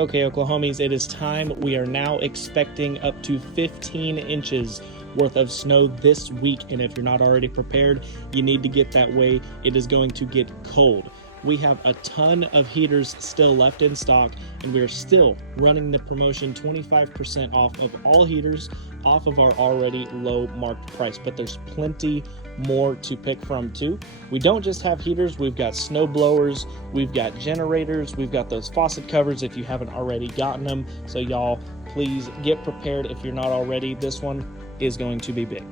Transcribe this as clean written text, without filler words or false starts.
Okay, Oklahomies, it is time. We are now expecting up to 15 inches worth of snow this week, and if you're not already prepared, you need to get that way. It is going to get cold. We have a ton of heaters still left in stock, and we are still running the promotion 25% off of all heaters off of our already low marked price, but there's plenty more to pick from too. We don't just have heaters, we've got snow blowers, we've got generators, we've got those faucet covers if you haven't already gotten them. So y'all, please get prepared if you're not already. This one is going to be big.